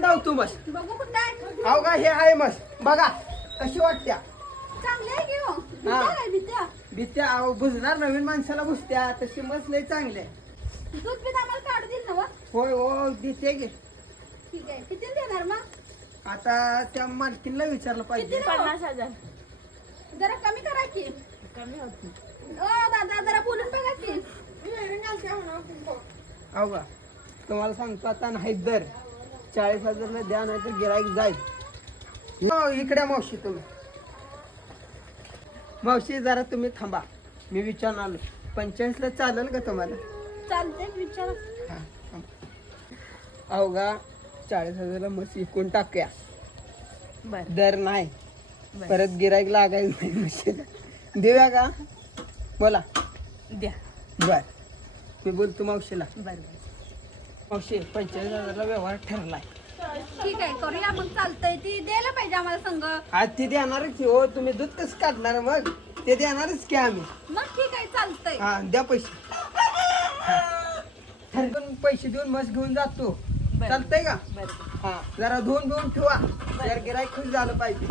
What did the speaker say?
धावतो मस बघू कुठं आहे? अहो का हे आहे मस बघा कशी वाटत्या चांगली आहे की हो? हा. बित्या आहे, बित्या. भीत्या अहो बुजणार नवीन माणसाला बुजत्या तशी मस लय चांगले दूध बीत आम्हाला काढू देईल ना व? होय हो देते गे ठीक आहे किती देणार मग? आता त्या मालकीनला विचारलं पाहिजे किती राव? 50,000 जरा कमी करा की कमी होत नाही. ओ दादा जरा बोलून बघा की अहो का तुम्हाला सांगतो आता नाही दर 40,000 द्या नाही तर गिराईक जाईल हो, इकडे मावशी तुम्ही मावशी जरा तुम्ही थांबा मी विचारून आलो 45 ला चालेल का तुम्हाला चालते विचार हा, थांबा. अहो का 40,000 मस्त विकून टाकूया बर दर नाही बर. परत गिराईक लागायचं नाही म्हशीला देऊया का बोला द्या बर मी बोलतो मावशीला बर बर मावशी 45,000 व्यवहार ठरलाय ठीक आहे करूया मग चालतंय ती द्यायला पाहिजे आम्हाला संघ आज ते देणारच की हो तुम्ही दूध कसं काढणार मग ते देणारच की आम्ही मग ठीक आहे चालतंय हा द्या पैसे ठरवून पैसे देऊन मस्त घेऊन जातो बरं. चालतंय का बर हा जरा धुवून ठेवा जरा गिराईक खुश झालं पाहिजे